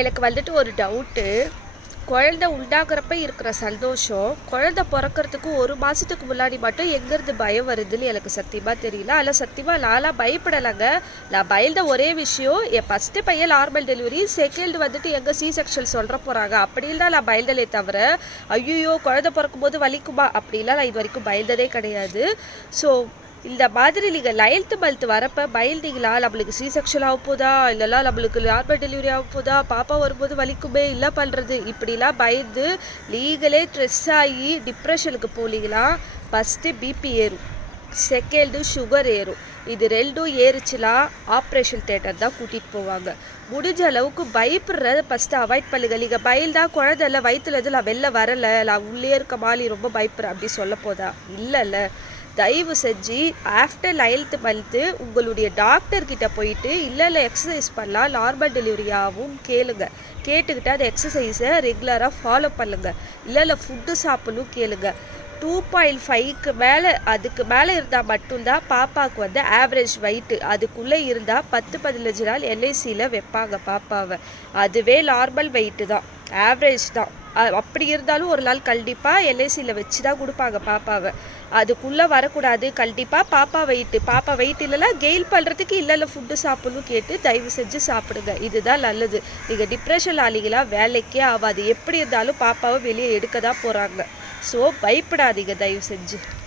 எனக்கு வந்துட்டு ஒரு டவுட்டு. குழந்தை உண்டாகிறப்ப இருக்கிற சந்தோஷம், குழந்தை பிறக்கறதுக்கு 1 மாதத்துக்கு முன்னாடி மட்டும் எங்கேருந்து பயம் வருதுன்னு எனக்கு சத்தியமாக தெரியல. அதில் சத்தியமாக நான்லாம் பயப்படலைங்க. நான் பயந்த ஒரே விஷயம், என் ஃபஸ்ட்டு பையன் நார்மல் டெலிவரி, செகண்ட் வந்துட்டு எங்கே சி செக்ஷன் சொல்கிற போகிறாங்க அப்படின்னு தான் நான் பயந்தலே தவிர, ஐயோ குழந்தை பிறக்கும்போது வலிக்குமா அப்படிலாம் நான் இது வரைக்கும் பயந்ததே கிடையாது. ஸோ இந்த மாதிரி நீங்கள் 9th மந்த் வரப்போ பயந்தீங்களா? நம்மளுக்கு சி செக்ஷன் ஆக போதா, இல்லைனா நம்மளுக்கு நார்மல் டெலிவரி ஆக போதா, பாப்பா வரும்போது வலிக்குமே, இல்லை பண்ணுறது இப்படிலாம் பயந்து லீகலே ஸ்ட்ரெஸ் ஆகி டிப்ரெஷனுக்கு போனீங்களா? ஃபஸ்ட்டு பிபி ஏறும், செகண்டு சுகர் ஏறும். இது 2ம் ஏறுச்சுன்னா ஆப்ரேஷன் தேட்டர் தான் கூட்டிகிட்டு போவாங்க. முடிஞ்ச அளவுக்கு பயப்படுறத ஃபஸ்ட்டு அவாய்ட் பண்ணுங்க. நீங்கள் பயந்தா குழந்தைல வயிற்றுலேருந்து நான் வெளில வரலை, நான் உள்ளே இருக்க மாதிரி ரொம்ப பயப்படுறேன் அப்படி சொல்ல போதா? இல்லைல்ல. தயவு செஞ்சு ஆஃப்டர் 9th மந்த்து உங்களுடைய டாக்டர்கிட்ட போயிட்டு இல்லை எக்ஸசைஸ் பண்ணலாம், நார்மல் டெலிவரியாகவும் கேளுங்க. கேட்டுக்கிட்டு அந்த எக்ஸசைஸை ரெகுலராக ஃபாலோ பண்ணுங்கள். இல்லை ஃபுட்டு சாப்பிடணும் கேளுங்க. 2.5க்கு மேலே அதுக்கு மேலே இருந்தால் மட்டும்தான் பாப்பாவுக்கு வந்து ஆவரேஜ் வெயிட்டு. அதுக்குள்ளே இருந்தால் 10-15 நாள் எல்ஐசியில் வைப்பாங்க பாப்பாவை. அதுவே நார்மல் வெயிட்டு தான், ஆவரேஜ் தான். அப்படி இருந்தாலும் ஒரு நாள் கண்டிப்பாக எல்ஐசியில் வச்சு தான் கொடுப்பாங்க பாப்பாவை. அதுக்குள்ளே வரக்கூடாது கண்டிப்பாக. பாப்பா வெயிட் இல்லைன்னா கெயில் பண்ணுறதுக்கு இல்லை ஃபுட்டு சாப்பிடணும் கேட்டு தயவு செஞ்சு சாப்பிடுங்க. இதுதான் நல்லது. நீங்கள் டிப்ரெஷன் ஆனீங்களா வேலைக்கே ஆகாது. எப்படி இருந்தாலும் பாப்பாவை வெளியே எடுக்க தான் போகிறாங்க. ஸோ பயப்படாதீங்க தயவு செஞ்சு.